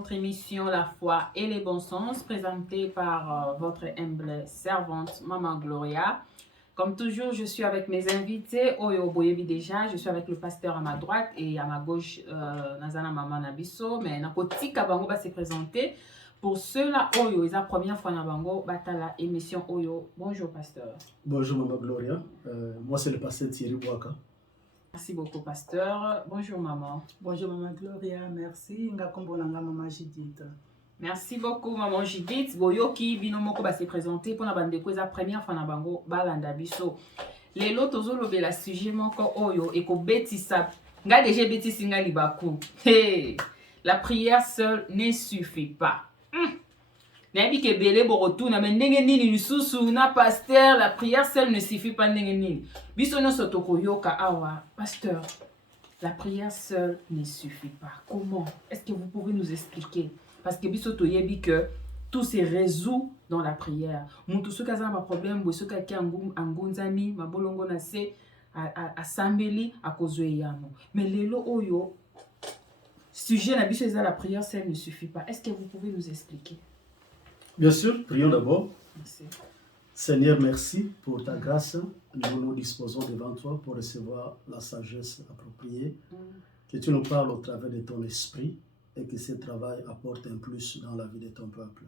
notre émission La foi et les bons sens, présentée par votre humble servante, Maman Gloria. Comme toujours, je suis avec mes invités. Oyo Boyebi déjà, je suis avec le pasteur à ma droite et à ma gauche, Nazana Maman Nabiso. Mais Nakoti Kabango va se présenter. Pour ceux-là, Oyo, c'est la première fois Nabango, Batala émission Oyo. Bonjour, pasteur. Bonjour, Maman Gloria. Moi, c'est le pasteur Thierry Bouaka. Merci beaucoup, pasteur. Bonjour, maman. Bonjour, Maman Gloria. Merci. Maman Judith. Merci beaucoup, maman Judith. Boyoki, Binomoko va se présenter pour la première fois Nabango, Balanda Biso. Les lots lobé la sujet moko Oyo et ko betisa. Nga déjà betisi nga libaku. Hey, la prière seule ne suffit pas. Nabi ke belé borotu na ndenge nini lisusu na pasteur, la prière seule ne suffit pas ndenge nini. Biso no sotoko yoka awa pasteur. La prière seule ne suffit pas. Comment? Est-ce que vous pouvez nous expliquer? Parce que biso to yebi que tout se résout dans la prière. Mutu soka za ma problème, bo soka ki angunzani, ma bolongo na se a sambeli a kozwe yano. Mais lelo oyo sujet na biso eza la prière seule ne suffit pas. Est-ce que vous pouvez nous expliquer? Bien sûr, prions d'abord. Merci. Seigneur, merci pour ta grâce. Nous nous disposons devant toi pour recevoir la sagesse appropriée. Que tu nous parles au travers de ton esprit et que ce travail apporte un plus dans la vie de ton peuple.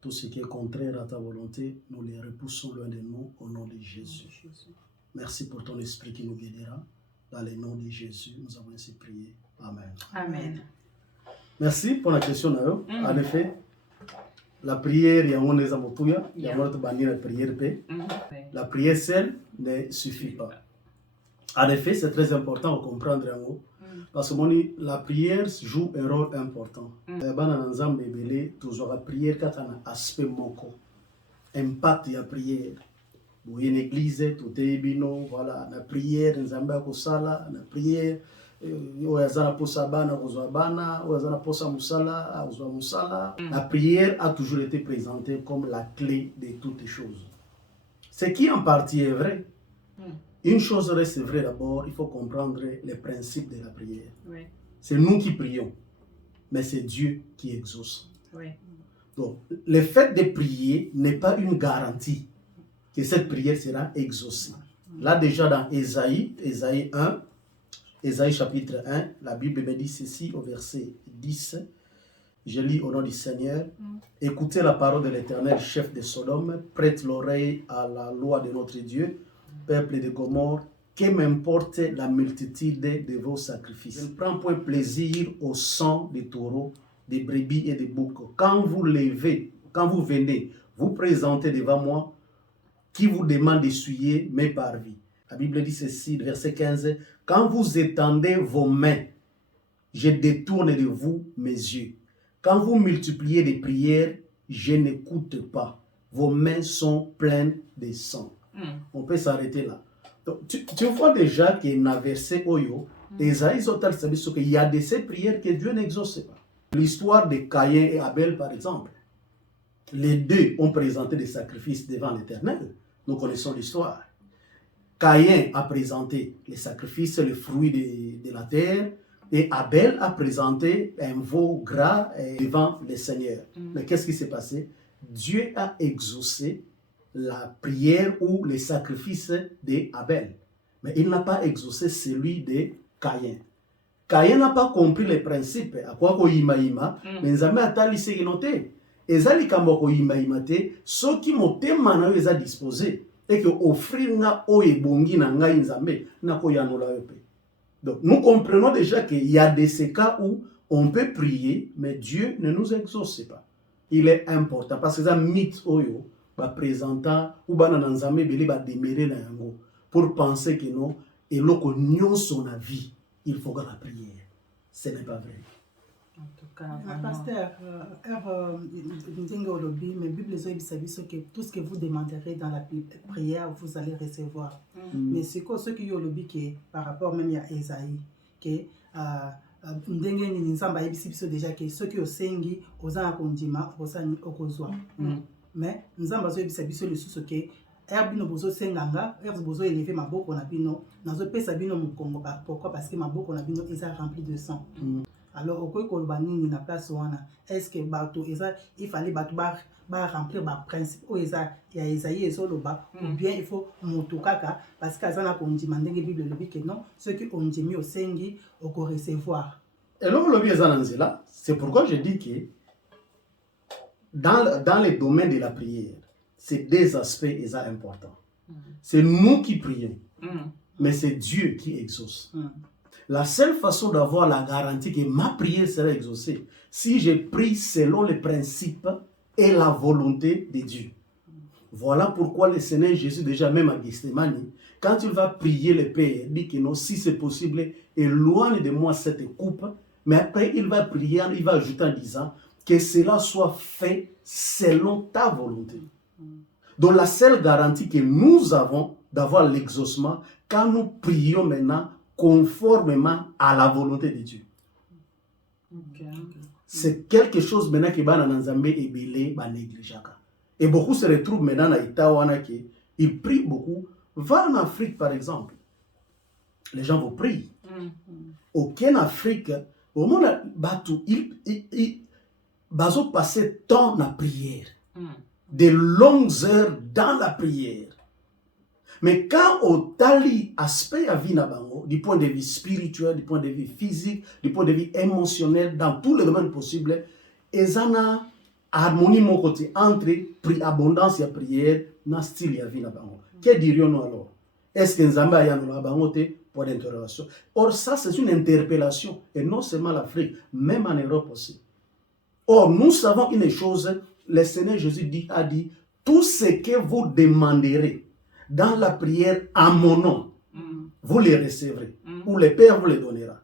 Tout ce qui est contraire à ta volonté, nous les repoussons loin de nous au nom de Jésus. Merci pour ton esprit qui nous guidera. Dans le nom de Jésus, nous avons ainsi prié. Amen. Amen. Merci pour la question, Nayo. En effet, la prière, il y a la prière seule ne suffit pas. En effet, c'est très important de comprendre parce que la prière joue un rôle important. Toujours la prière a un aspect moko, impact de la prière. Dans une église, tout est bino, voilà, la prière, la prière. La prière a toujours été présentée comme la clé de toutes choses. Ce qui en partie est vrai. Une chose reste vraie d'abord, il faut comprendre les principes de la prière. Oui. C'est nous qui prions, mais c'est Dieu qui exauce. Oui. Donc, le fait de prier n'est pas une garantie que cette prière sera exaucée. Là déjà dans Ésaïe 1, Ésaïe chapitre 1, la Bible me dit ceci au verset 10. Je lis au nom du Seigneur. Écoutez la parole de l'Éternel, chef de Sodome, prête l'oreille à la loi de notre Dieu, peuple de Gomorrhe, que m'importe la multitude de vos sacrifices. Je ne prends point plaisir au sang des taureaux, des brebis et des boucs. Quand vous venez, vous présentez devant moi, qui vous demande d'essuyer mes parvis. La Bible dit ceci, verset 15, « Quand vous étendez vos mains, je détourne de vous mes yeux. Quand vous multipliez des prières, je n'écoute pas. Vos mains sont pleines de sang. » On peut s'arrêter là. Donc, tu vois déjà qu'il y a un verset Oyo, Esaïe Zotal Sabiso, qu'il y a de ces prières que Dieu n'exauce pas. L'histoire de Caïn et Abel, par exemple. Les deux ont présenté des sacrifices devant l'Éternel. Nous connaissons l'histoire. Caïn a présenté les sacrifices, les fruits de la terre, et Abel a présenté un veau gras devant le Seigneur. Mais qu'est-ce qui s'est passé? Dieu a exaucé la prière ou les sacrifices d'Abel. Mais il n'a pas exaucé celui de Caïn. Caïn n'a pas compris les principes. À quoi ko ima mais nzambe atali se noté. Ezali kambo ko ima te, ceux qui motema na yo disposé. Et que offrir na oyebongi na ngai nzambe na ko yanola yo pe. Donc nous comprenons déjà qu'il y a des cas où on peut prier mais Dieu ne nous exauce pas. Il est important parce que ça mythe oyo ba présentant ou ba na nzambe beli ba démérer na yango pour penser que non et loko nyon son avis il faut la prière. Ce n'est pas vrai. En tout cas, pasteur, mais Bible que tout ce que vous demanderez dans la prière, vous allez recevoir. Mais c'est quoi ce qui est que par rapport même à Esaïe, que déjà que ceux qui ont sengi aux akondima okozwa. Mais nous avons besoin de ce que Herbino bozo senganga, herbe bozo élever ma boko na bino, nazo pesa bino mukongo pourquoi parce que ma boko na bino est rempli de sang. Alors, au cas où na place wana, est-ce que bato il fallait bato remplir ba principe o eza ya Esaïe ezoloba ou bien il faut motokaka parce que azana ko ndima ndenge Bible lobi que non, ceux qui ont ndimi au sengi au ko recevoir. Et là, lobi eza nanzela, c'est pourquoi je dis que dans les domaines de la prière, c'est des aspects importants. C'est nous qui prions, mais c'est Dieu qui exauce. La seule façon d'avoir la garantie que ma prière sera exaucée, si je prie selon les principes et la volonté de Dieu. Voilà pourquoi le Seigneur Jésus, déjà même à Gethsemane, quand il va prier le Père, il dit que non, si c'est possible, éloigne de moi cette coupe. Mais après, il va prier, il va ajouter en disant que cela soit fait selon ta volonté. Donc la seule garantie que nous avons d'avoir l'exaucement, quand nous prions maintenant conformément à la volonté de Dieu. C'est quelque chose maintenant qui va dans Nzambe et belé ba négligeaka. Et beaucoup se retrouvent maintenant à Itawana qui ils prient beaucoup. Va en Afrique par exemple. Les gens vous prient. Aucun Afrique, au moment où ils passer temps dans la prière. De longues heures dans la prière. Mais quand on tali aspect à vie du point de vue spirituel, du point de vue physique, du point de vue émotionnel, dans tous les domaines possibles, ils ont une harmonie mon côté entre abondance et prière, dans style ya vie nabango. Que dirions-nous alors? Est-ce que Nzamba ya no bangote pour d'interrogation? Or ça c'est une interpellation et non seulement l'Afrique, même en Europe aussi. Or nous savons une chose, le Seigneur Jésus a dit tout ce que vous demanderez dans la prière à mon nom, vous les recevrez, ou le Père vous les donnera.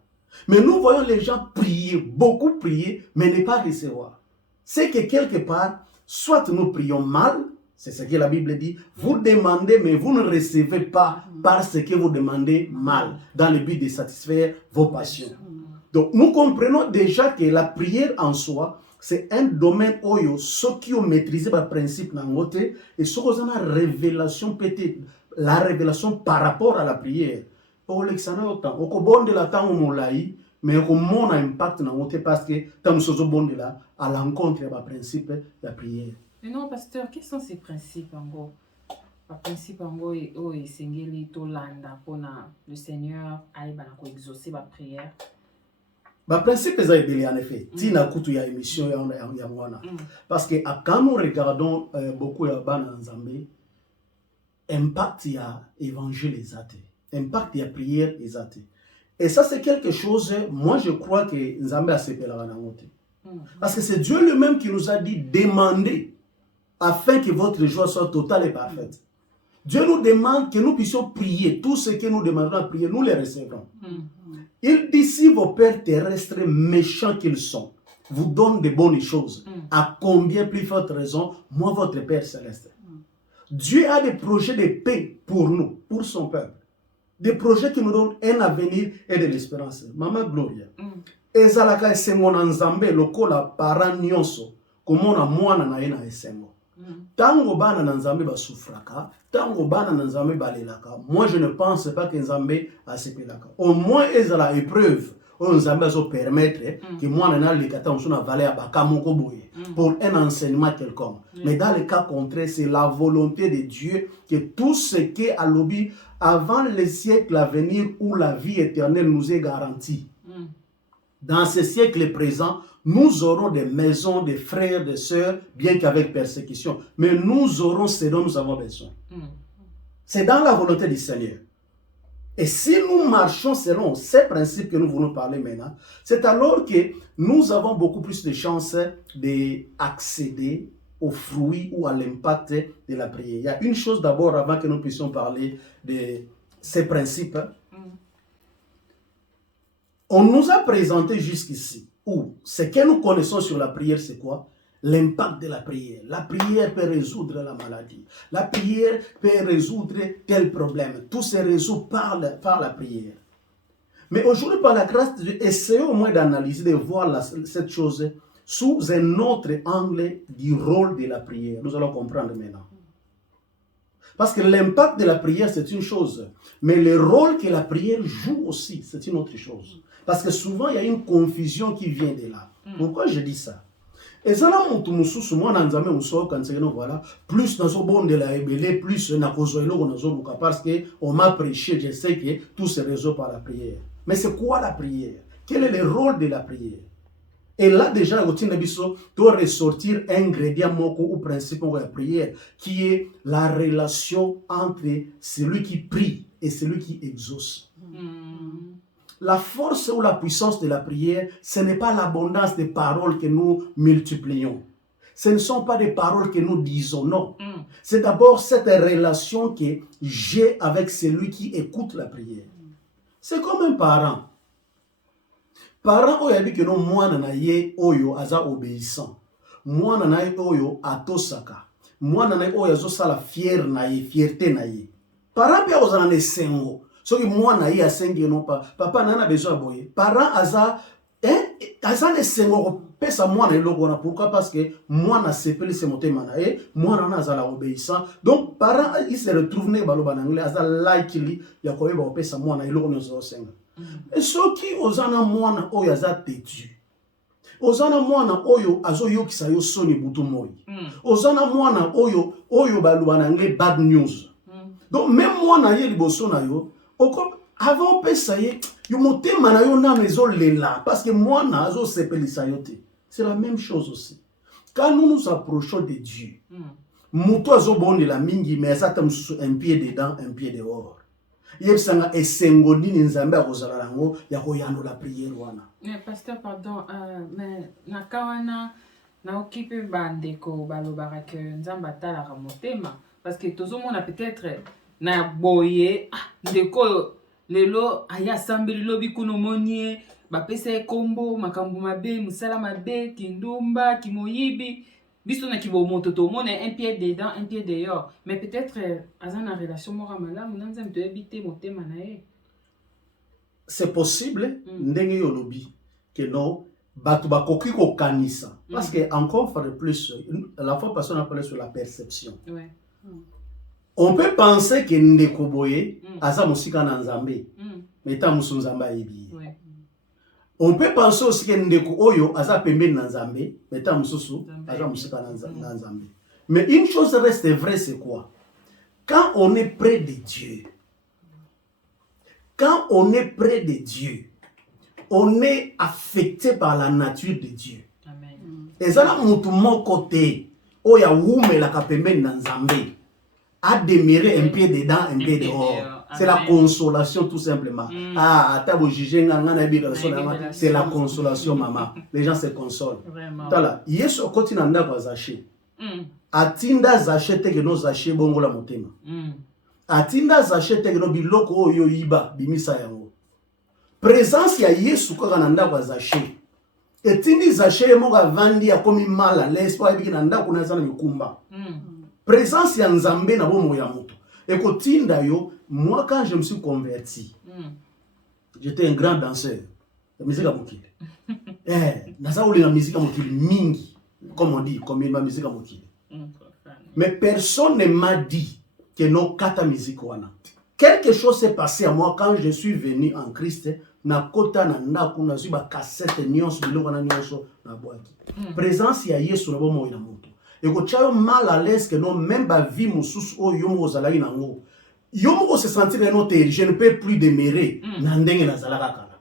Mais nous voyons les gens prier, beaucoup prier, mais ne pas recevoir. C'est que quelque part, soit nous prions mal, c'est ce que la Bible dit, vous demandez, mais vous ne recevez pas parce que vous demandez mal, dans le but de satisfaire vos passions. Donc nous comprenons déjà que la prière en soi, c'est un domaine où ceux qui ont maîtrisé le principe et ceux qui ont une révélation, peut-être la révélation par rapport à la prière. Au Lexana, au bon de la temps où mais au mon impact parce que tant nous bon de là à l'encontre du principe de la prière. Mais non, pasteur, quels sont ces principes en gros? Le principe en gros est Seigneur Tolanda pour le Seigneur aille exaucer la prière. Le principe est bien en effet. Tina kutu ya émission ya mwana. Parce que quand nous regardons beaucoup ya bana nzambe, impact ya évangile exaté, impact ya prière exaté. Et ça c'est quelque chose, moi je crois que nzambe a sepelaka na ngote. Parce que c'est Dieu lui-même qui nous a dit demandez afin que votre joie soit totale et parfaite. Dieu nous demande que nous puissions prier. Tout ce que nous demandons à prier, nous les recevrons. Il dit si vos pères terrestres, méchants qu'ils sont, vous donnent de bonnes choses, à combien plus forte raison, moi votre Père céleste. Dieu a des projets de paix pour nous, pour son peuple. Des projets qui nous donnent un avenir et de l'espérance. Maman Gloria. Ezalaka esengo na nzambe lokola para nyonso komona mwana na ye na esengo. Tango bana na nzambe basufraka, tango bana na nzambe balelaka. Moi je ne pense pas que nzambe asepelaka. Au moins ezala épreuve o nzambe zo permettre que mwana na lekata on sona valer abaka moko boye pour un enseignement quelconque. Mais dans le cas contraire, c'est la volonté de Dieu que tout ce qui est à l'obi avant les siècles à venir où la vie éternelle nous est garantie. Dans ce siècle présent, nous aurons des maisons, des frères, des sœurs, bien qu'avec persécution. Mais nous aurons ce dont nous avons besoin. C'est dans la volonté du Seigneur. Et si nous marchons selon ces principes que nous voulons parler maintenant, c'est alors que nous avons beaucoup plus de chances d'accéder aux fruits ou à l'impact de la prière. Il y a une chose d'abord avant que nous puissions parler de ces principes. On nous a présenté jusqu'ici, où ce que nous connaissons sur la prière, c'est quoi? L'impact de la prière. La prière peut résoudre la maladie. La prière peut résoudre tel problème. Tout se résout par la prière. Mais aujourd'hui, par la grâce de Dieu, essayons au moins d'analyser, de voir cette chose sous un autre angle du rôle de la prière. Nous allons comprendre maintenant. Parce que l'impact de la prière, c'est une chose. Mais le rôle que la prière joue aussi, c'est une autre chose. Parce que souvent, il y a une confusion qui vient de là. Pourquoi je dis ça? Et ça, là, voilà, plus dans ce bon de la ébélé, plus parce qu'on m'a prêché, je sais que tout se résout par la prière. Mais c'est quoi la prière? Quel est le rôle de la prière? Et là, déjà, tu dois ressortir un ingrédient ou principe de la prière, qui est la relation entre celui qui prie et celui qui exauce. La force ou la puissance de la prière, ce n'est pas l'abondance des paroles que nous multiplions. Ce ne sont pas des paroles que nous disons, non. C'est d'abord cette relation que j'ai avec celui qui écoute la prière. C'est comme un parent. Parent oyo yabi que non mwana na ye oyo aza obéissant. Mwana na ye oyo atosaka. Mwana na ye oyo azosala fier na ye, fierté na ye. Parent pia ozana ne sengo. Soki mwana ye asengi non pas. Papa nana besoin boye. Parent aza ne sengo pesa mwana eloko na pourquoi parce que mwana sepeli se motema na ye, mwana na azala obéissant. Donc parent il se retrouve ne baloba na anglais aza likely ya koyeba pesa mwana eloko nyozo senga. Et ceux qui osana mwana oyo aza têtu. Osana mwana oyo azo yokisa yo soni butu moi. Osana mwana oyo baluba na anglais bad news. Donc même mwana ye liboso na yo, avant pesa ye yo motema na yo na mezo lela parce que mwana azo sepelisa yo te. C'est la même chose aussi. Quand nous nous approchons de Dieu, muto azo bonde la mingi mais ça tam un pied dedans, un pied dehors. Yebsanga esengo nini nzambe akozala lango ya koyano la prière wana. Mais pasteur pardon, mais nakawana na okipe bandeko balobara que nzamba tala motema parce que tozo mona peut-être na boye ndeko lelo aya sambeli lobi kuno monie ba pesa kombo makambu mabe musala mabe kindumba kimoyibi biso na kibo moto to mona un pied dedans un pied dehors mais peut-être azana relation mora malamu nanza mto ebite motema na ye. C'est possible ndenge yo lobi que non batu bakoki ko kanisa parce que encore fois de plus la fois passée on a parlé sur la perception. Ouais. On peut penser que ndeko boye aza musika na nzambe mais ta musu nzamba yebi. Ouais. On peut penser aussi que ndeko oyo aza pembeni na nzambe mais ta mususu aza musika na nzambe. Mais une chose reste vraie, c'est quoi? Quand on est près de Dieu, quand on est près de Dieu, on est affecté par la nature de Dieu. Amen. Et ça là mutu moko te oya wume la kapembeni na nzambe a demeurer un pied dedans, un pied dehors. C'est la consolation tout simplement. C'est la consolation, maman. Les gens se consolent. Vraiment. Tala, yeso koti na ndako zaché. Atinda zaché te que no zaché bongo la motema. Atinda zaché te que no biloko oyo iba bimisa yango. Présence ya yesu ko na ndako zaché. Etindi zaché mo ga vandi ya komi mala l'espoir biki na ndako na zana mikumba. Présence ya nzambe na bomo ya moto. Et kotinda yo, moi quand je me suis converti, j'étais un grand danseur. La musique à Mokile. Naza ouli la musique à Mokile mingi, comme on dit, comme il m'a musique à Mokile. Mais personne ne m'a dit que non kata musique wana. Quelque chose s'est passé à moi quand je suis venu en Christ. Na kota na ndaku na zuba cassette nyonso biloko na nyonso na boaki. Présence ya Yesu na bomo ya moto. Et que tu as mal à l'aise que non même ba vie mususu o yomo zalaki nango. Yomo se sentir noté, je ne peux plus demeurer nandenge na zalaka kala.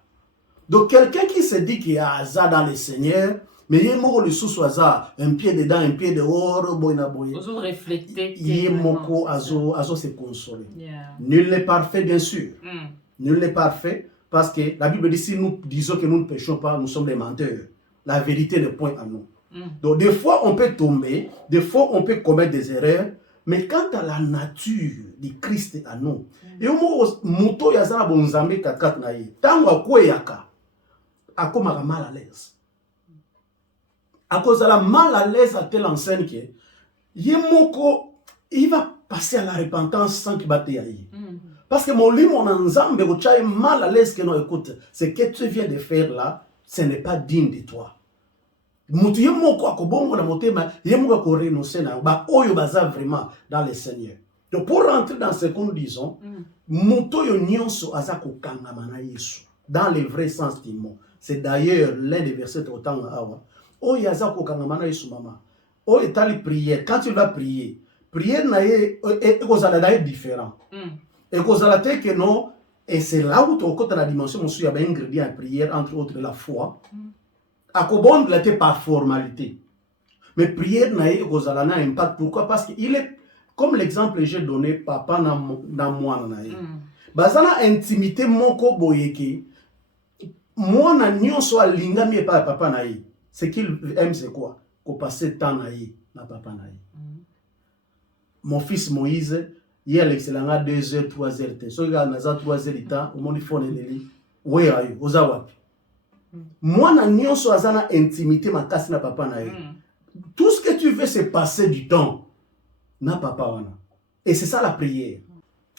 Donc quelqu'un qui se dit qu'il a azar dans le Seigneur, mais yomo le sous azar, un pied dedans, un pied dehors, boyna boy. Ozo refléter. Yemoko azo se consoler. Nul n'est parfait bien sûr. Nul n'est parfait parce que la Bible dit si nous disons que nous ne péchons pas, nous sommes des menteurs. La vérité n'est point à nous. Donc des fois on peut tomber, des fois on peut commettre des erreurs, mais quant à la nature de Christ à nous, et au moto yazana bonzambe katkat na ye, tango akweyaka, akomaka mal à l'aise. À cause de la mal à l'aise à telle enseigne que yemoko il va passer à la repentance sans qu'il batte yaye. Parce que mon lit mon ensemble ko chai mal à l'aise que non écoute, ce que tu viens de faire là, ce n'est pas digne de toi. Mutu yemoko akobongo na motema yemoko ko renoncer na ba oyo baza vraiment dans le Seigneur. Donc pour rentrer dans ce que nous disons, muto yo nyonso aza ko kangama na Yesu. dans le vrai sens du mot. C'est d'ailleurs l'un des versets au temps où il y a ça qu'on a mama. Oh, et t'as les prières. Quand tu vas prier, prière est différent. Et que que non, et c'est là où tu as la dimension, il y a un ingrédient à prière, entre autres la foi. À Kobon, il était par formalité. Mais prière n'a pas impact. Pourquoi? Parce qu'il est, comme l'exemple que j'ai donné, papa dans moi. Bazana intimité moko boyeke. Moi, na nyonso alinga mi pa papa naï. Ce qu'il aime, c'est quoi? Qu'on passe temps naï, na papa naï. Mon fils Moïse, il y a l'excellent 2 heures, 3 heures. So, il y a 3 heures de temps, au monde, il faut aller. Oui, aïe, ozawapi. Moi, na nyonso azana intimité, ma casse na papa naï. Tout ce que tu veux, c'est passer du temps. Na papa wana. Et c'est ça la prière.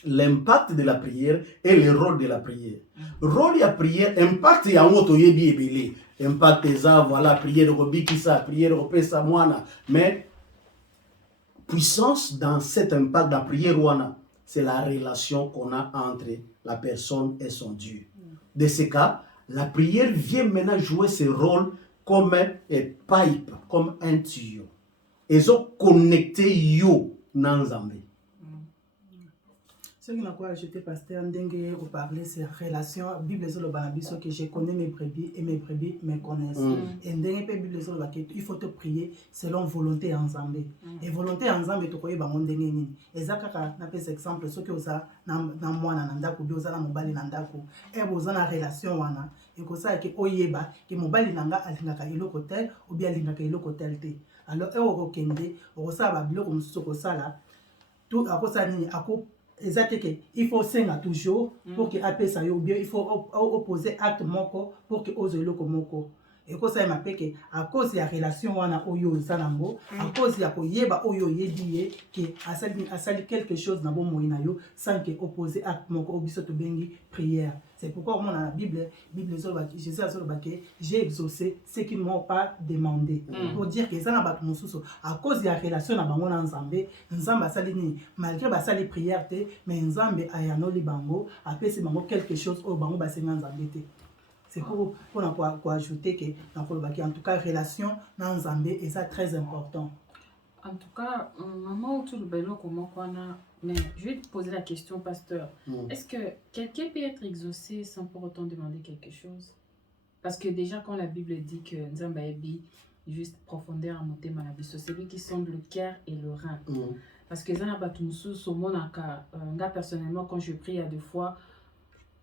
L'impact de la prière et le rôle de la prière. Rôle de la prière, impact ya moto yebi ebele. Impact ça, voilà, prière de bikisa, prière de pesa moana. Mais puissance dans cet impact de la prière wana, c'est la relation qu'on a entre la personne et son Dieu. De ce cas, la prière vient maintenant jouer ce rôle comme un pipe, comme un tuyau. Ils ont connecté yo dans Zambé. Ce qui m'a ajouté, pasteur Ndenge, vous parlez, c'est relation, Bible sur le banabiso, que je connais mes brebis et mes brebis me connaissent. Et Ndenge, Bible sur le il faut te prier selon volonté en Zambé. Et volonté en Zambé, tu connais, Ndenge. Et ça, quand on a fait cet exemple, ce que vous avez dans moi, Nandaku, vous avez mobile Nandaku, et vous avez une relation, et que ça, que Oyeba, que mobile Nanga, Alingaka, il hotel, ou bien Alingaka, il hotel. Alors, et au Kende, au Saba, Bilo, comme ce que ça là, tout à cause de ça, exactement, il faut s'engager toujours pour que AP ça ou bien il faut opposer acte moko pour que ose le komoko. Et que ça m'a fait que à cause de la relation wana oyo sanango, à cause ya ko yeba oyo yediye que asali quelque chose na bon moina yo sans que opposer acte moko obiso to bengi prière. C'est pourquoi on a la Bible Jésus a dit j'ai exaucé ce qu'ils ne m'ont pas demandé. Pour dire que ça n'a pas à cause de la relation na bango na Nzambe, Nzamba salini malgré ba sali prière te, mais Nzambe ayano li bango, après c'est bango quelque chose au bango ba senga Nzambe te. C'est pour ajouter que en tout cas relation na Nzambe et ça très important. En tout cas, maman autour de Bello comment qu'on a. Mais je vais te poser la question, pasteur. Est-ce que quelqu'un peut être exaucé sans pour autant demander quelque chose? Parce que déjà, quand la Bible dit que Nzamba ebi juste profondeur à monter malabiso, c'est lui qui sonde le cœur et le rein. Parce que ça n'a pas tout sous mon cas. Personnellement, quand je prie, il y a des fois,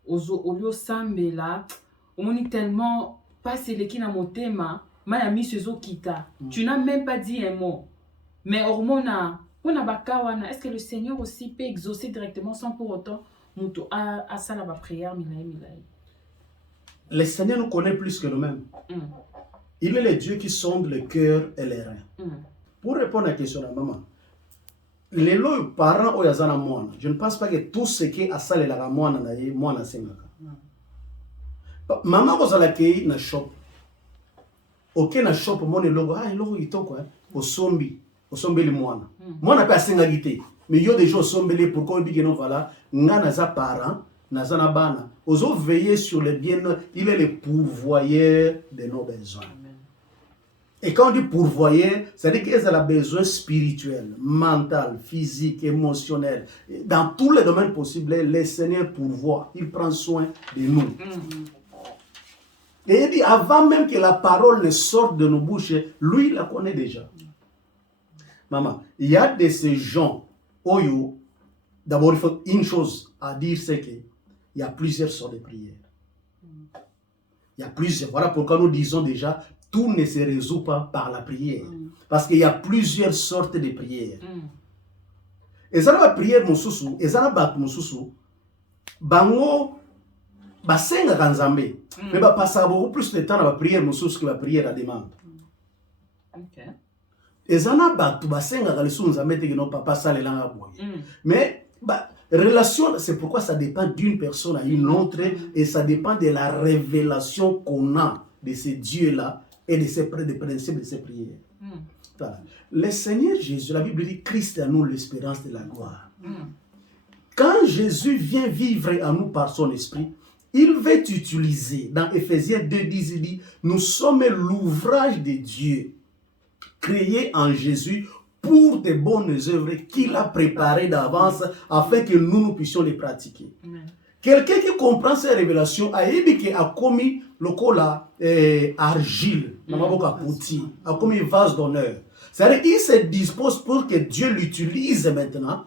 au lieu sambe là, on est tellement pas sélectionné dans mon thème, m'a mis ce kita. Tu n'as même pas dit un mot. Mais hormona, est-ce que le Seigneur aussi peut exaucer directement sans pour autant à ça la prière milaï? Le Seigneur nous connaît plus que nous-mêmes. Il est le Dieu qui sonde le cœur et les reins. Pour répondre à la question de la maman, les parents au yazana moana, je ne pense pas que tout ce qui est à ça la moana naïe moana sengaka. Maman vous allez na shop. Ok na shop mon logo logo itoko au sombi le moana. Moana pas sengagité. Mais il y a des gens sombelés pourquoi il dit que non voilà, ngana za parents, nazana bana. Ozo veiller sur le bien, il est le pourvoyeur de nos besoins. Et quand on dit pourvoyeur, c'est-à-dire qu'ils ont besoin spirituel, mental, physique, émotionnel. Dans tous les domaines possibles, le Seigneur pourvoit. Il prend soin de nous. Et il dit, avant même que la parole ne sorte de nos bouches, lui, il la connaît déjà. Maman, il y a de ces gens, Oyo, d'abord, il faut une chose à dire, c'est qu'il y a plusieurs sortes de prières. Il y a plusieurs. Voilà pourquoi nous disons déjà, tout ne se résout pas par la prière. Parce qu'il y a plusieurs sortes de prières. Et ça, la prière, mon sousou, et ça, la bat, mon sousou, bango, basenga kanzambe. Mais bah, passer beaucoup plus de temps à la prière, mon sousou, que la prière à demande. Et ça, la bat, basenga kanzambe, ça mette que non, papa, ça, les langues. Mais, bah, relation, c'est pourquoi ça dépend d'une personne à une autre, et ça dépend de la révélation qu'on a de ces dieux-là, et de ces principes de ces prières. Voilà. Le Seigneur Jésus, la Bible dit Christ est à nous l'espérance de la gloire. Quand Jésus vient vivre en nous par son esprit, il veut utiliser, dans Ephésiens 2:10, il dit, nous sommes l'ouvrage de Dieu, créé en Jésus pour des bonnes œuvres qu'il a préparées d'avance afin que nous puissions les pratiquer. Amen. Quelqu'un qui comprend ces révélations a commis le cola argile, a commis vase d'honneur. C'est-à-dire qu'il se dispose pour que Dieu l'utilise maintenant.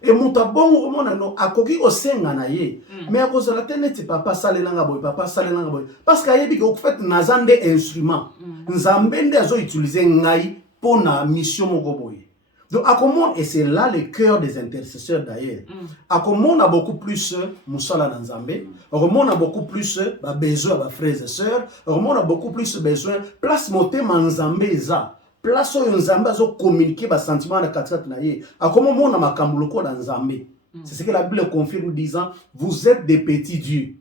Et mon tabon, a coquille au sein mais à cause de la tête, papa salelanga boy, papa salelanga boy. Parce qu'il y a fait nazande instrument. Nzambende a utilisé ngai pour la mission mogoboy. Donc, à comment, et c'est là le cœur des intercesseurs d'ailleurs. À comment on a beaucoup plus Moussala dans Zambé, à comment on a beaucoup plus besoin de frères et sœurs, à comment on a beaucoup plus besoin, place moté en Zambé, place où Zambé a communiqué les sentiments de Katsat Naye, à comment on a Makambuloko dans Zambé. C'est ce que la Bible confirme disant, vous êtes des petits dieux.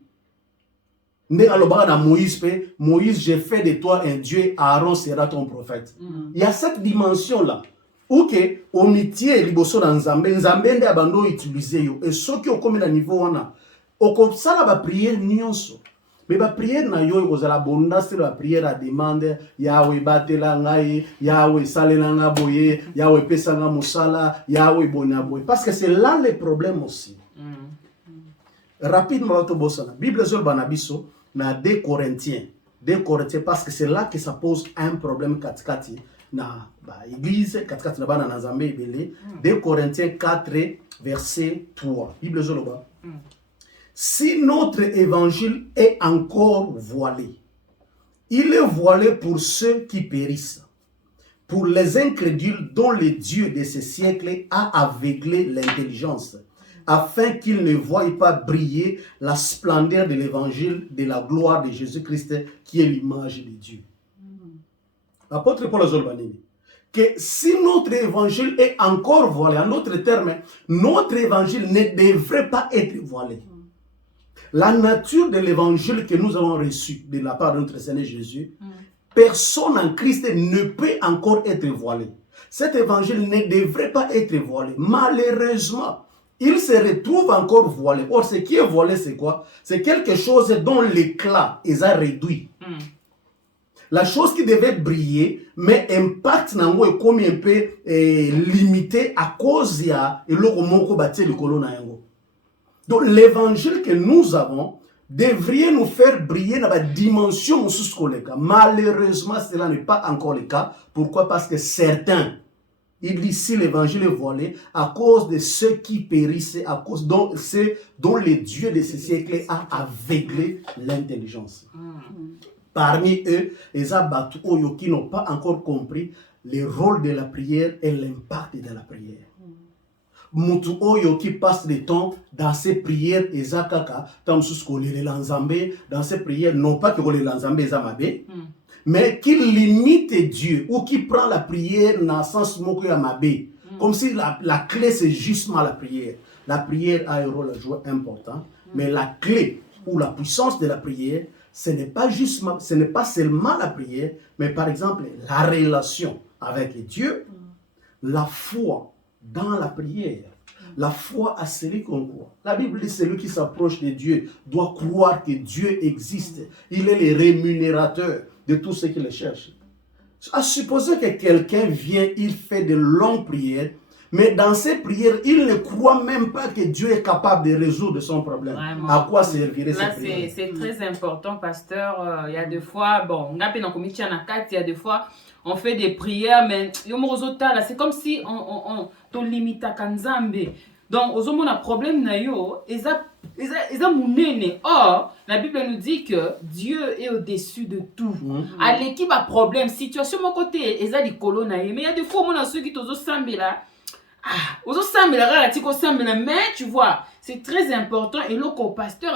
Moïse, j'ai fait de toi un Dieu, Aaron sera ton prophète. Il y a cette dimension-là. Ou que au métier liboso dans Nzambe nde abando utiliser yo et ceux qui ont commis à niveau wana au comme ça la prière nyonso mais ba prière na yo ko la bonda c'est la prière à demande Yahweh batela ngai Yahweh salela nga boye Yahweh pesa nga musala Yahweh bona boye parce que c'est là le problème aussi. Rapidement to bosana Bible zol banabiso na 2 Corinthiens parce que c'est là que ça pose un problème katikati na église katikati na bana na Nzambe ebele. 2 Corinthiens 4 verset 3 Bible zoloba si notre évangile est encore voilé, il est voilé pour ceux qui périssent, pour les incrédules dont le Dieu de ce siècle a aveuglé l'intelligence, afin qu'ils ne voient pas briller la splendeur de l'évangile de la gloire de Jésus-Christ qui est l'image de Dieu. Apôtre Paul Zolbanini, que si notre évangile est encore voilé, en d'autres termes, notre évangile ne devrait pas être voilé. La nature de l'évangile que nous avons reçu de la part de notre Seigneur Jésus, personne en Christ ne peut encore être voilé. Cet évangile ne devrait pas être voilé. Malheureusement, il se retrouve encore voilé. Or, ce qui est voilé, c'est quoi? C'est quelque chose dont l'éclat est réduit. La chose qui devait briller, mais impact nango est comme un peu limité à cause de l'okomoko bâti le colon. Donc l'évangile que nous avons devrait nous faire briller dans la dimension sous-collègue. Malheureusement, cela n'est pas encore le cas. Pourquoi? Parce que certains, il dit si l'évangile est voilé à cause de ceux qui périssent, à cause de ceux dont le Dieu de ce siècle a aveuglé l'intelligence. Parmi eux, les abattus qui n'ont pas encore compris le rôle de la prière et l'impact de la prière. Mutu oyo qui passe le temps dans ses prières ezakaka tam susko le lanzambe dans ses prières non pas que le lanzambe ezamabe mais qui limite Dieu ou qui prend la prière dans le sens moko ya mabe comme si la clé c'est justement la prière. La prière a un rôle à jouer important mais la clé ou la puissance de la prière ce n'est pas seulement la prière mais par exemple la relation avec Dieu, la foi dans la prière, la foi à celui qu'on croit. La Bible dit celui qui s'approche de Dieu doit croire que Dieu existe. Il est le rémunérateur de tous ceux qui le cherchent. À supposer que quelqu'un vient, il fait de longues prières, mais dans ces prières, il ne croit même pas que Dieu est capable de résoudre son problème. Vraiment. À quoi servirait cette prière? C'est très important, pasteur. Il y a des fois, bon, il y a des fois, on fait des prières, mais c'est comme si on limite à Kanzambe. Donc, on a un problème, or, la Bible nous dit que Dieu est au-dessus de tout. À l'équipe a problème, situation mon côté, mais il y a des fois, on a ceux qui sont là. Mais tu vois, c'est très important. Et le pasteur,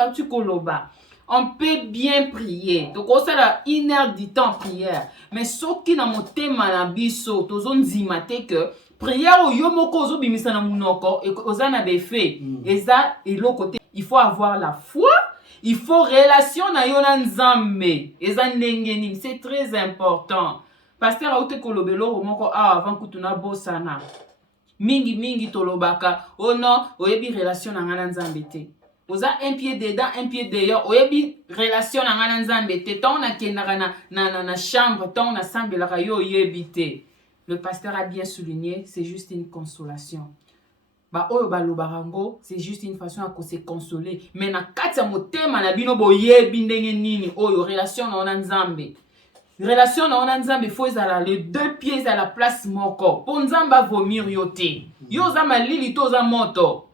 on peut bien prier. Donc, on a 1 heure du temps prière. Mais ce qui n'a pas été malabiso, que prière au yomoko zo bimisa na munoko et ozana be fait. Et ça, et l'autre côté, il faut avoir la foi. Il faut relation na yona nzambe. Et ça n'engeni, c'est très important. Pasteur a ute kolobelo romoko avant kutuna bosana. Mingi tolobaka. Oh non, oyebi relation na ngana nzambe te. oza un pied dedans un pied dehors oyebi relation na nga na nzambe te ntango nakendaka na chambre ntango nasambelaka yo oyebi te. Le pasteur a bien souligné, c'est juste une consolation. Ba oyo balobaka ngo c'est juste une façon à se consoler, mais na kati ya motema na bino boyebi ndenge nini oyo relation na ona nzambe. Relation na ona nzambe faut ezala les deux pieds à la place moko po nzambe avomir yo te. Yo oza malili to oza moto.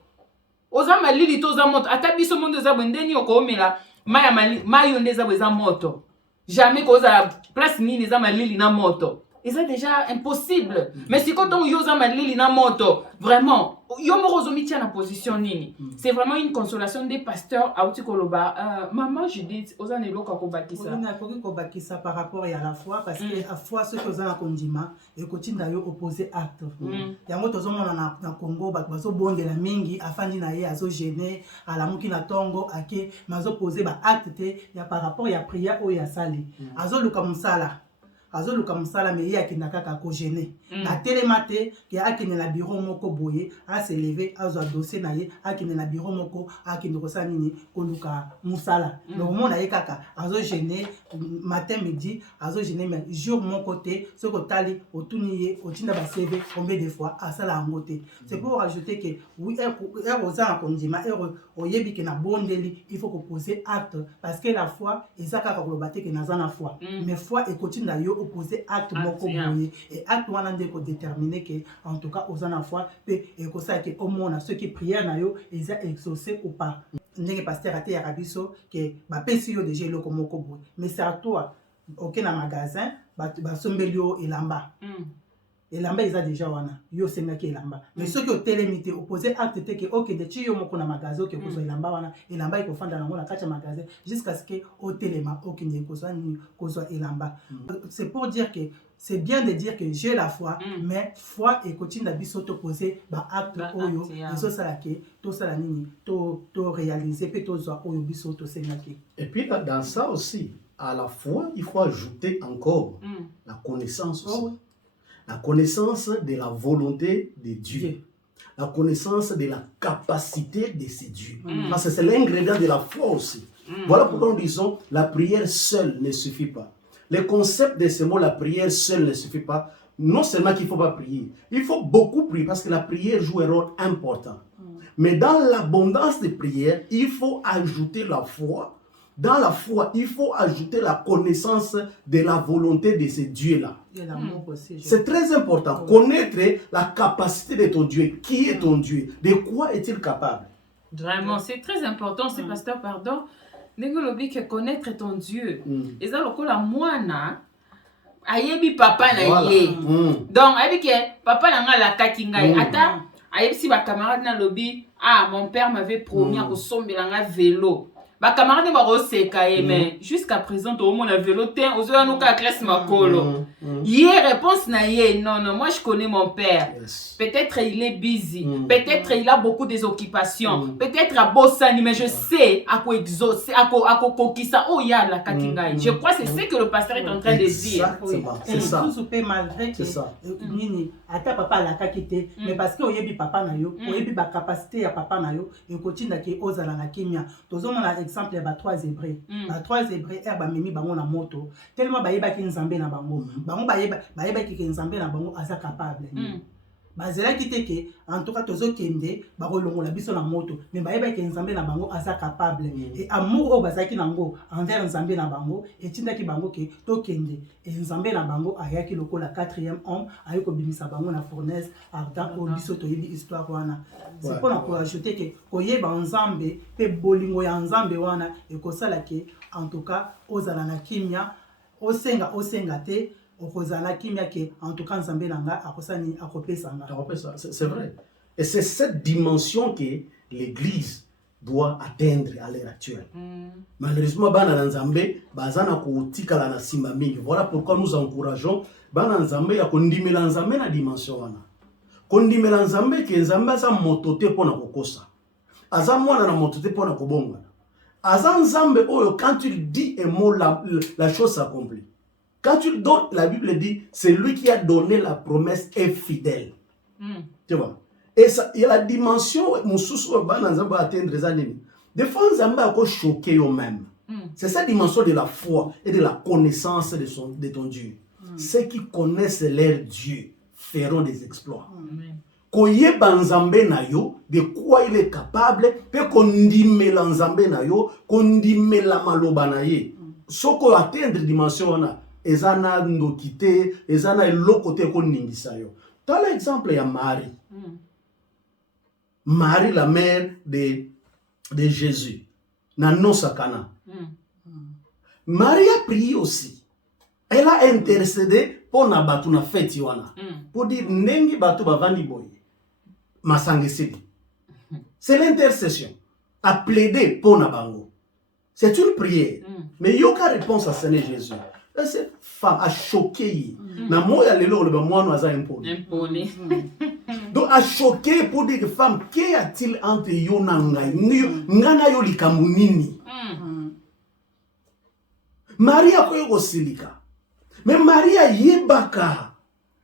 Oza malili to oza moto. Ata biso mondo eza bwendeni okoomela mai yo nde eza bweza moto. Jamais koza place nini eza malili na moto. C'est déjà impossible. Mais si quand on yosa malili na moto, vraiment, yo morozo mitia na position nini. C'est vraiment une consolation des pasteurs à Outikoloba. Maman Judith, osa ne loka ko bakisa. On a ko bakisa par rapport à la foi parce que la foi ce que osa na kondima et kotinda yo opposé acte. Yango tozo mona na Congo bazo bondela mingi afandi na ye azo gêner ala muki na tongo ake mazo poser ba acte te ya par rapport ya prière o ya sali. Azo luka musala. Azoluka musala me ye akina kaka ko gêner na télématé ke akine na bureau moko boye a se lever azwa dossier na ye akine na bureau moko akine ko sa nini ko luka musala le moment na ye kaka azo gêner matin midi azo gêner mais jour mon côté ce ko tali otuni ye otinda ba CV combien de fois asala ngote. C'est pour rajouter que oui oza kondima oyebi ke na bondeli il faut ko poser acte parce que la foi ezaka ka ko bateke na zana foi mais foi e kotinda yo opposé acte moko boye et acte wana nde ko déterminer que en tout cas oza na foi pe e ko sa ke au moins ceux qui prière na yo eza exaucé ou pas ndenge pasteur ate ya kabiso ke ba pesi yo déjà loko moko boye mais c'est à toi OK na magasin ba sombeli yo elamba elamba eza déjà wana yo sengaki elamba mais ceux qui au télémité opposé acte te que OK de chi yo moko na magasin OK ko so elamba wana elamba iko fanda na ngona kacha magasin jusqu'à ce que au téléma OK ni ko so elamba. C'est pour dire que c'est bien de dire que j'ai la foi mais foi et continue biso to poser ba acte oyo eso sala ke to sala nini to réaliser pe to zo oyo biso to sengaki. Et puis dans ça aussi à la foi il faut ajouter encore la connaissance aussi. La connaissance de la volonté de Dieu. La connaissance de la capacité de ces dieux. Parce que c'est l'ingrédient de la foi aussi. Voilà pourquoi nous disons la prière seule ne suffit pas. Le concept de ce mot, la prière seule ne suffit pas. Non seulement qu'il ne faut pas prier, il faut beaucoup prier parce que la prière joue un rôle important. Mais dans l'abondance de prière, il faut ajouter la foi. Dans la foi, il faut ajouter la connaissance de la volonté de ces dieux-là. C'est très important. Connaître la capacité de ton Dieu. Qui est ton Dieu? De quoi est-il capable? Vraiment, c'est très important. C'est pasteur, pardon. Nengolobi que connaître ton Dieu. Et ça, le moine, ayebi papa na ye. Donc, ayebi que papa na nga la kakingai. Ata, ayebi si ba camarade na lobi, ah, mon père m'avait promis à sombela nga vélo. Ba camarade ba roseka mais jusqu'à présent tout le monde a vélo ten ozo ya nuka classe makolo. Hier réponse na ye non moi je connais mon père. Peut-être il est busy, peut-être il a beaucoup des occupations, peut-être à bossani mais je sais à quoi exaucer à quoi kokisa oh ya la kakingai. Je crois c'est ce que le pasteur est en train de dire. C'est ça. Tout peut malgré que nini ata papa la kakite mais parce que oyebi papa na yo, oyebi ba capacité ya papa na yo et kotinda ke ozala na kimia. Tozo mona exemple ya 3 hébreux. Ba 3 hébreux ba memi bango na moto tellement bayeba ki nzambe na bango. Bango bayeba ki nzambe na bango asa capable. Bazela kiteke en tout cas tozo kende ba kolongola biso na moto mais bayeba ki nzambe na bango asa capable et amour o bazaki nango envers nzambe na bango et tindaki bango ke to kende et nzambe na bango ayaki lokola 4e homme ayiko bimisa bango na fournaise ardent o biso to yebi histoire wana. C'est pour nous ajouter que koyeba nzambe pe bolingo ya nzambe wana et ko sala ke en tout cas ozala na kimia osenga te en tout cas, c'est vrai. Et c'est cette dimension que l'Église doit atteindre à l'heure actuelle. Malheureusement, voilà pourquoi nous encourageons à kondimela nzambe na dimension wana. Kondimela nzambe ke nzambe aza motote pona kokosa. Aza mwana na motote pona kobonga. Aza nzambe oyo quand tu dis un mot la chose s'accomplit. Quand tu donnes, la Bible dit, c'est lui qui a donné la promesse est fidèle. Tu vois? Et ça, il y a la dimension, mon sous-sourd va atteindre les années. Des fois, Nzambe a choqué eux-mêmes. C'est cette dimension de la foi et de la connaissance de ton Dieu. Ceux qui connaissent leur Dieu feront des exploits. Koyeba Nzambe na yo, de quoi il est capable, pe kondimela Nzambe na yo, kondimela maloba na ye. Soko atteindre dimension na, ezana ndokite, ezana elokote koningisa yo. Dans l'exemple, il y a Marie. Marie, la mère de Jésus. Nano Sakana. Marie a prié aussi. Elle a intercédé pour na batu na fête wana. Pour dire nengi batu bavandi boye. Masangesidi. C'est l'intercession. A plaider pour na bango. C'est une prière. Mais il y a aucune réponse à Seigneur Jésus. Cette femme a choqué. Na moya lelo le moi nous a imponé. Donc a choqué pour dire que femme, qu'y a-t-il entre yo na ngai? Ngana yo likambu nini? Maria koyo silika. Mais Maria yebaka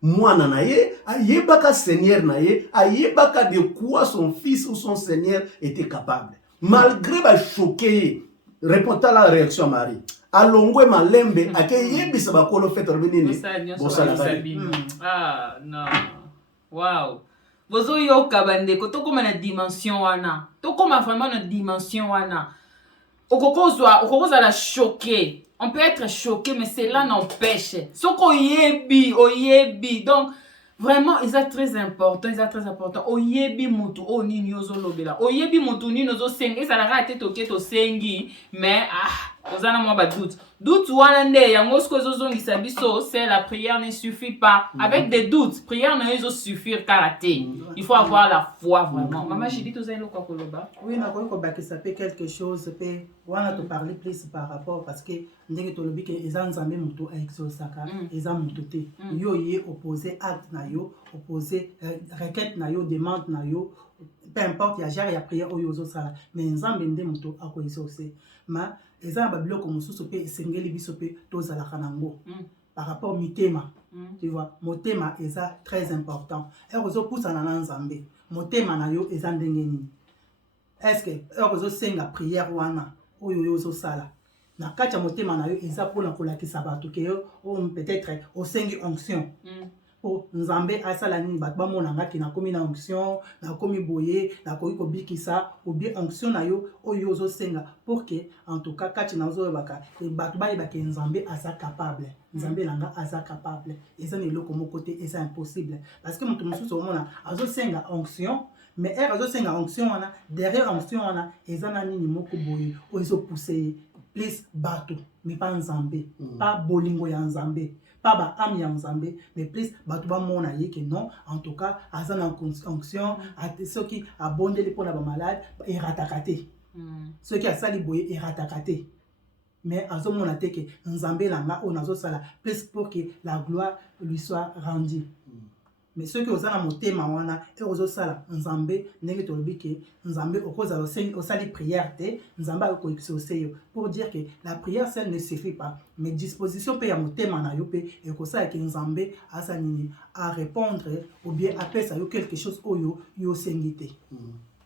mwana na ye, yebaka Seigneur na ye, yebaka de quoi son fils ou son Seigneur était capable. Malgré ba choqué, répondant à la réaction à Marie. Alongwe malembe ake yebisa bakolo fait nini? Ah non. Wow. Bozo yoka bandeko tokoma na dimension wana. Tokoma vraiment na dimension wana. Okokozwa la choqué. On peut être choqué, mais cela n'empêche. Soko yebi, oyebi. Donc, vraiment, ils sont très importants. Oyebi mutu, o nini yozo lobela. Oyebi mutu nini yozo sengi. Ça n'a pas été toqué to sengi. Mais, ozana mwa ba doute. Doute wana nde, yango sko zozo ngisabiso, c'est la prière ne suffit pas. Avec des doutes, prière ne yozo suffire karaté. Il faut avoir la foi, vraiment. Maman, j'ai dit, tozaino kwa koloba. Oui, na ko baki ça peut quelque chose, peut, wana te parler plus par rapport, parce que, ndenge to lobi ke, eza nzambe mutu a exosaka, eza mutu te. Yo ye opposé acte na yo, opposé requête na yo, demande na yo, peu importe, il y a genre, il y a prière, oyo zo sala. Mais nzambe nde mutu a ko exaucé. Ma, eza ba biloko mususu pe sengeli biso pe tozala kanango. Par rapport au mitema, tu vois, motema est très important. Et ozo poussa na nzambe, motema na yo eza ndenge nini. Est-ce que ozo senga prière wana oyo yozo sala na kati ya motema na yo eza pona kolakisa bato ke yo peut-être o sengi onction. Po nzambe asala nini bato bamona ngaki na komi na onction, na komi boye, na koyi ko bikisa ou bien onction na yo oyo yozo senga pour que en tout cas kati na ozo baka bato ba ke nzambe asa capable. Nzambe langa asa capable. Eza ne loko mo côté eza impossible parce que mutu mususu omona azo senga onction. Mais azo senga onction wana derrière onction wana eza na nini moko boye ozo pousser plus bato mais pas nzambe, pas bolingo ya nzambe. Pas ba âme ya nzambe, mais plus bato ba mona ye que non, en tout cas azana onction ceux qui abondeli pour la malade et ratakate. Ceux qui a sali boye et ratakate. Mais azo mona te que nzambe langa o nazo sala plus pour que la gloire lui soit rendue. Mais ceux qui osana motema wana et ozo sala nzambe ndenge tolobi ke nzambe okoza osali prière te nzambe ko exaucer pour dire que la prière seule ne suffit pas mais disposition pe ya motema na yo pe e ko sala ke nzambe asa nini à répondre ou bien appeler ça yo quelque chose oyo yo sengité.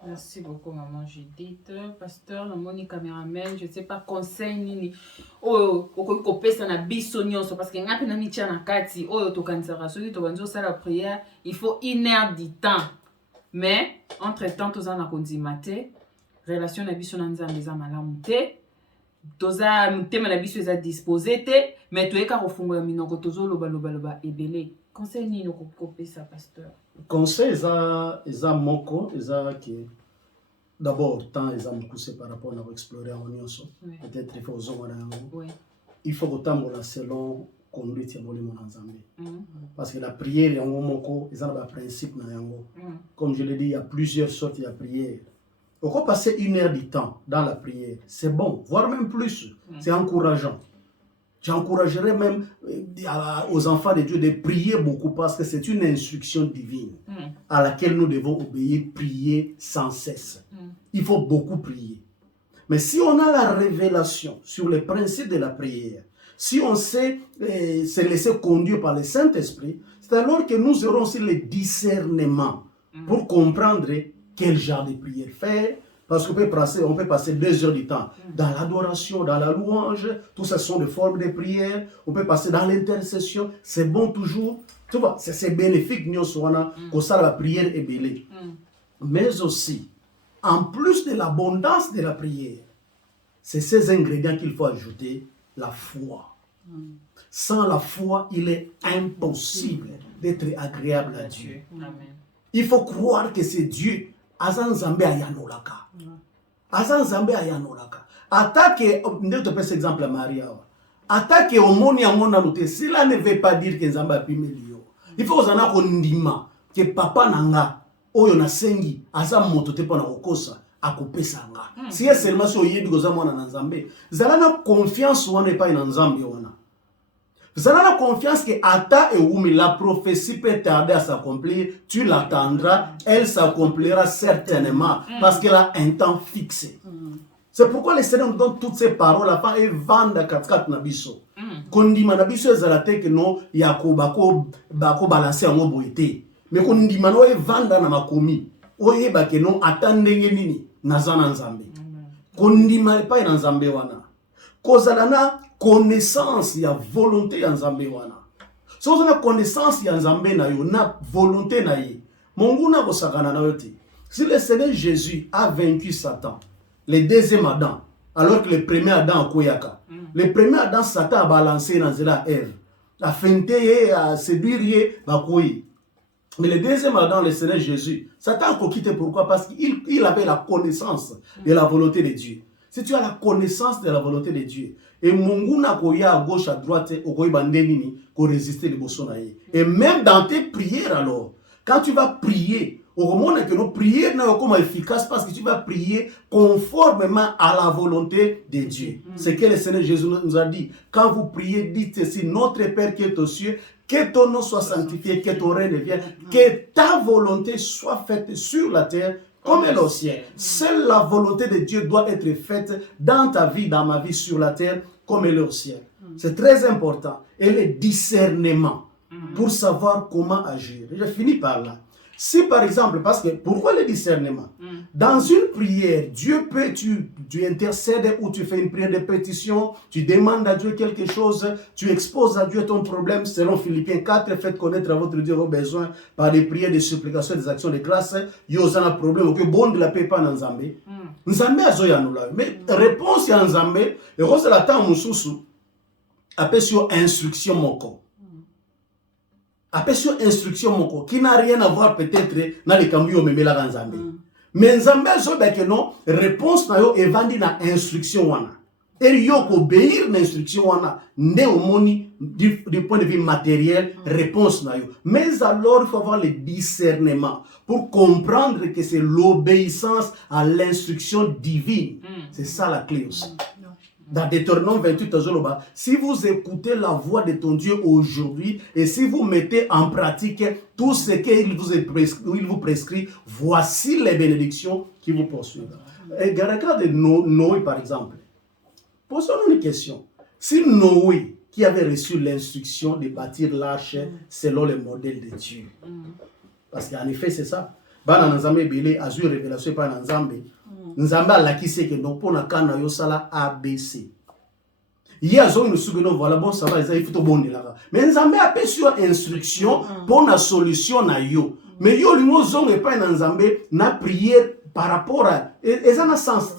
Merci beaucoup, maman Judith. Pasteur, la moni caméraman, je ne sais pas, conseil nini. Oh, okopé ça na biso nyonso parce que ngapi na mitia na kati, oh to kansara soki to banzo sala prière, il faut 1 heure du temps. Mais entre-temps toza na kondimate, relation na biso na nzambe za malamu te. Toza mutema na biso eza disposé te, mais to eka kofungola minoko tozo loba ebele. Conseil nini okopé ça, pasteur? Conseil eza moko eza que d'abord temps eza moko c'est par rapport à explorer en nyonso. Peut-être il faut zonga na yango. Il faut kotambola selon conduite ya molimo na nzambe. Parce que la prière yango moko eza na principe na yango. Comme je l'ai dit, il y a plusieurs sortes de prières. On peut passer 1 heure du temps dans la prière, c'est bon, voire même plus. C'est encourageant. J'encouragerais même aux enfants de Dieu de prier beaucoup parce que c'est une instruction divine à laquelle nous devons obéir, prier sans cesse. Il faut beaucoup prier. Mais si on a la révélation sur les principes de la prière, si on sait se laisser conduire par le Saint-Esprit, c'est alors que nous aurons aussi le discernement pour comprendre quel genre de prière faire, Parce qu'on peut passer 2 heures du temps dans l'adoration, dans la louange. Tout ça sont des formes de prière. On peut passer dans l'intercession. C'est bon toujours. Tu vois, c'est bénéfique. Que ça, la prière est belle. Mais aussi, en plus de l'abondance de la prière, c'est ces ingrédients qu'il faut ajouter, la foi. Sans la foi, il est impossible d'être agréable à Dieu. Amen. Il faut croire que c'est Dieu. Azan Zambé ayanolaka. Azan Zambé ayanolaka. Attaque, ne te passe exemple à Maria. Attaque au moni à mon anoté. Cela ne veut pas dire que Zamba a pu me lire. Il faut qu'on ndima que papa nanga oyo na sengi azam motote pona kokosa akopesa nga. Si est seulement so yebi goza mwana na Nzambe. Zala na confiance wana pas na Nzambe wana. Vous avez la confiance que Ata et Oumi, la prophétie peut tarder à s'accomplir, tu l'attendras, elle s'accomplira certainement, parce qu'elle a un temps fixé. C'est pourquoi le Seigneur nous donne toutes ces paroles afin de vendre 4 nabiso. Kondima nabiso ezalate que non, yako bako balancer en oboité. Mais kondima no e vanda na makomi. Oye ba que non attendenge nini nazana Nzambe. Kondima pa na Nzambe wana. Kozalana connaissance ya volonté ya Nzambe wana. Si vous avez connaissance ya Nzambe na yo, na volonté na ye, monguna kosakana na yote. Si le Seigneur Jésus a vaincu Satan, le deuxième Adam, alors que le premier Adam a koyaka. Le premier Adam, Satan a balancé dans la Ève, a feinté, a séduire, a koyi. Mais le deuxième Adam, le Seigneur Jésus, Satan a quitté. Pourquoi? Parce qu'il avait la connaissance de la volonté de Dieu. Si tu as la connaissance de la volonté de Dieu, et monguna koya à gauche, à droite, okoyi bandenini, ko résister les bosonaï. Et même dans tes prières alors, quand tu vas prier, au moment que nos prières n'est pas efficace parce que tu vas prier conformément à la volonté de Dieu. C'est que le Seigneur Jésus nous a dit. Quand vous priez, dites ceci: Notre Père qui est aux cieux, que ton nom soit sanctifié, que ton règne vienne, que ta volonté soit faite sur la terre comme elle est au ciel. Seule la volonté de Dieu doit être faite dans ta vie, dans ma vie, sur la terre comme elle est au ciel. C'est très important. Et le discernement pour savoir comment agir. Je finis par là. Si par exemple, parce que pourquoi le discernement? Dans une prière, Dieu peut, tu intercèdes ou tu fais une prière de pétition, tu demandes à Dieu quelque chose, tu exposes à Dieu ton problème, selon Philippiens 4, faites connaître à votre Dieu vos besoins par des prières, des supplications, des actions de grâce. Il y a un problème, que bon de la paix pas dans Nzambe. Nzambe a zoya nous là. Mais réponse à Nzambe, et rose la temps mususu, appelle sur instruction moko. Appelle sur instruction moko, qui n'a rien à voir peut-être dans les cambio mais la Nzambe. Mais Nzambe a que non, réponse na yo evandi na instruction wana. Et yo obéir na instruction wana, ne omoni du point de vue matériel, réponse na yo. Mais alors il faut avoir le discernement pour comprendre que c'est l'obéissance à l'instruction divine. C'est ça la clé aussi. Dans Deutéronome 28, si vous écoutez la voix de ton Dieu aujourd'hui et si vous mettez en pratique tout ce qu'il vous prescrit, voici les bénédictions qui vous poursuivent. Et regardez Noé par exemple. Posons-nous une question. Si Noé, qui avait reçu l'instruction de bâtir l'arche selon le modèle de Dieu, parce qu'en effet c'est ça, Bana Nzambe Bele a eu révélation par Nzambe. Nzambe alakisi que non pona kana yo sala ABC. Hier zo nous souvenons voilà bon ça va ils faut bon là. Mais Nzambe a pris sur instruction pour la solution na yo. Mais yo limo zo n'est pas Nzambe na prière par rapport à et ça n'a sens.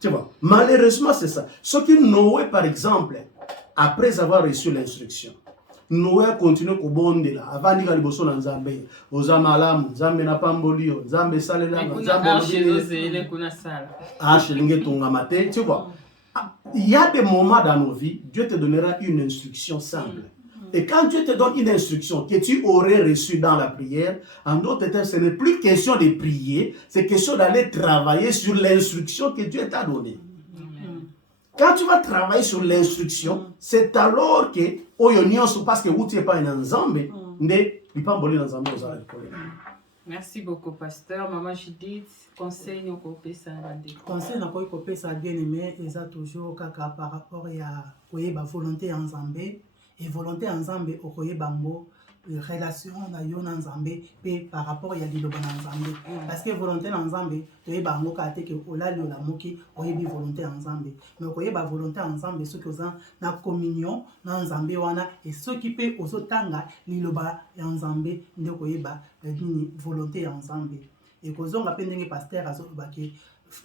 Tu vois, malheureusement c'est ça. Ce qui Noé par exemple après avoir reçu l'instruction Noé continue à bonde là avant de liboso na Nzambe ozamalamu Nzambe na pambolio Nzambe salela Nzambe kuna sala linge tonga mate. Tu vois, il y a des moments dans nos vies Dieu te donnera une instruction simple et quand Dieu te donne une instruction que tu aurais reçue dans la prière, en d'autres termes ce n'est plus question de prier, c'est question d'aller travailler sur l'instruction que Dieu t'a donnée. Quand tu vas travailler sur l'instruction, c'est alors que parce que vous n'êtes pas un Nzambe, Merci beaucoup, pasteur. Maman Judith, conseil nous kopesa bande. Conseil na koyi kopesa bien aimé, eza toujours kaka par rapport à koyeba volonté en Nzambe et volonté en Nzambe okoyeba ngo relation na yo na nzambe pe par rapport ya liloba na nzambe parce que volonté na nzambe toyeba yango kaka te ke olali olamuki oyebi volonté ya nzambe mais koyeba volonté ya nzambe soki oza na communion na nzambe wana e soki mpe ozotanga liloba ya nzambe nde koyeba nini volonté ya nzambe ekozonga mpe ndenge paster azoloba ke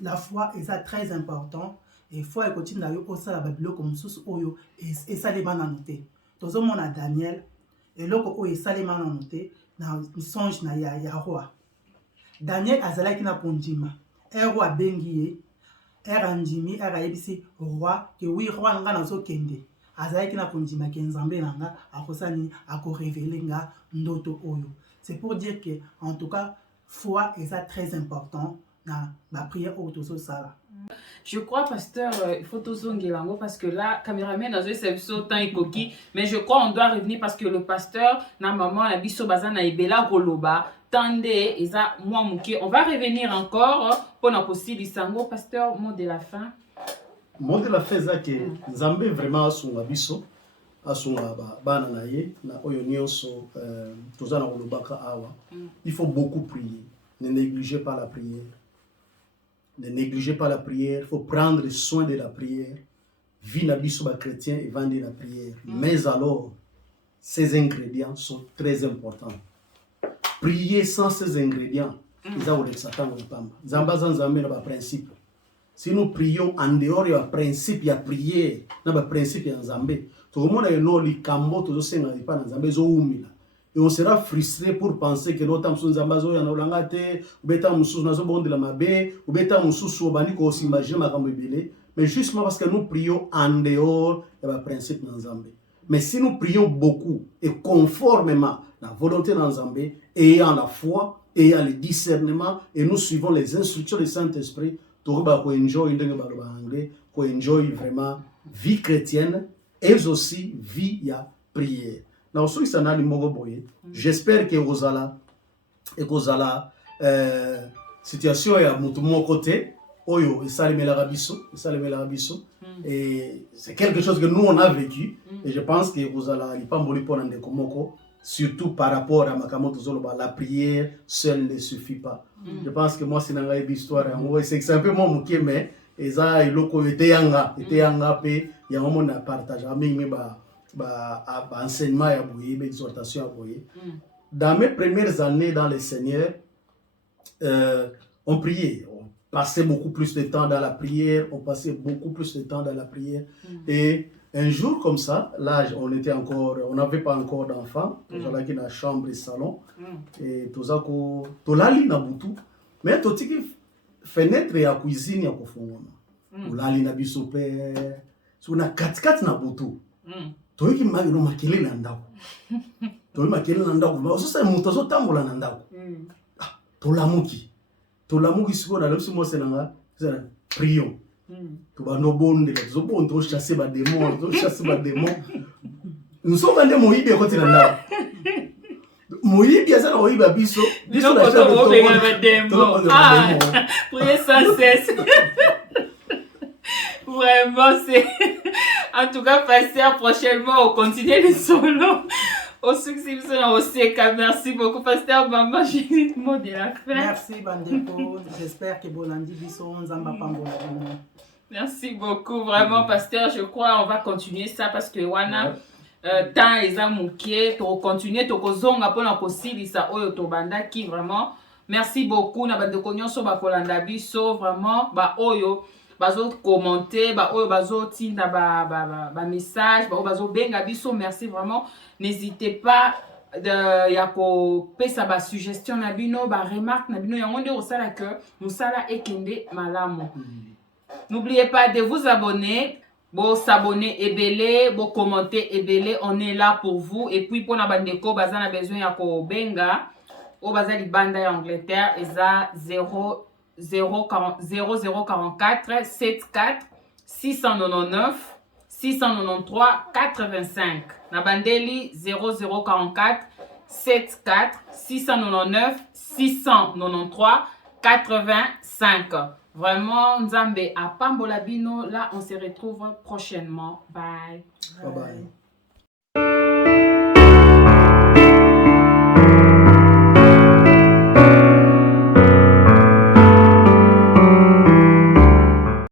la foi eza très important et foi ekotinda yo osala babiloko mosusu oyo esalema nano te tozomona Daniel eloko oyo esalema nano te na songe na ya roi Daniel azalaki na kondima roi abengi ye andimi ayebisi roi ke wi roi nga nazokende azalaki na kondima ke nzambe na nga akosala nini akorevele nga ndoto oyo. C'est pour dire que en tout cas foi est très important dans la prière au sala. Je crois, pasteur, il faut tout zongelango parce que là, caméraman a joué c'est autant et coquille, mais je crois on doit revenir parce que le pasteur, na maman, la biso bazana ibela goloba, tendez, et ça, moi mouké, on va revenir encore pour notre possible sango, pasteur, mot de la fin. Mot de la fin, c'est que Nzambe vraiment a son abisso, a son bana na ye, na oyo nyonso, tozana golobaka awa. Il faut beaucoup prier. Ne négligez pas la prière. Ne négligez pas la prière, il faut prendre soin de la prière. Vinabiso chrétien et vendre la prière. Mais alors, ces ingrédients sont très importants. Prier sans ces ingrédients, ils ont le principe. Si nous prions en dehors du principe, il y a prière, il y a principe, il y a Nzambe. Tout le monde a un cambo, tout le monde a un Nzambe. Et on sera frustré pour penser que l'autre personne zambazo ya naulangate ou beta mususu nazo bonde la mabe ou beta mususu obani ko s'imaginer makambo ebele mais justement parce que nous prions en dehors de la principe de Nzambe. Mais si nous prions beaucoup et conformément à la volonté de Nzambe, ayant la foi, ayant le discernement et nous suivons les instructions du Saint-Esprit, tu vas enjoy anglais, enjoy vraiment vie chrétienne et aussi vie ya prière. Na osui sanali moko boye j'espère que ozala situation ya mutu moko te oyo esalemela biso et c'est quelque chose que nous on a vécu et je pense que ozala lipamboli pona ndeko moko surtout par rapport à makamoto zoloba la prière seule ne suffit pas. Je pense que moi c'est nanga histoire c'est un peu mon mukie mais eza iloko eteyanga pe ya momo na partage mingi enseignement, exhortation. Dans mes premières années dans le Seigneur, on priait, on passait beaucoup plus de temps dans la prière, Et un jour comme ça, là on n'avait pas encore d'enfants, on était dans la chambre et salon, et tout ça, tolali na butu, mais tout qui fenêtre et la cuisine ya kofungona, tolali na biso père, sur na kat na butu. Toyiki magino makele na ndako. Toyiki makele na ndako. Ba ososa muto zo tambola na ndako. Tolamuki siko na leso mo senanga, prions. To ba no bonde, zo bon to chasser ba démon, Nous sommes allés moyibi côté na ndako. Moyibi asa na oyiba biso na chambre démon. Priez sans cesse. Vraiment, c'est... En tout cas, pasteur, prochainement, on continue le solo. Au succès, au CK. Merci beaucoup, pasteur. Maman, j'ai dit le mot de la fin. Merci, Bandeko. J'espère que Bolandi Bisson, Zamba Pambola. Merci beaucoup, vraiment, pasteur. Je crois on va continuer ça parce que wana temps ezamouké, to continuer to kozonga pona kosilisa oyo to banda qui vraiment. Merci beaucoup na bandeko nyonso ba kolanda biso vraiment ba oyo bazo commenter ba oyo bazo tinda ba message ba oyo bazo benga biso. Merci vraiment. N'hésitez pas de yako pesa ba suggestion na bino ba remarque na bino yango nde osala que musala ekende malamu. N'oubliez pas de vous abonner, bon s'abonner ebele, bon commenter ebele, on est là pour vous. Et puis pour na bandeko bazana besoin yako benga au bazali banda ya Angleterre eza 0044 74 699 693 85. Na bandeli 0044 74 699 693 85. Vraiment, Nzambe a Pambola Bino. Là, on se retrouve prochainement. Bye. Bye bye.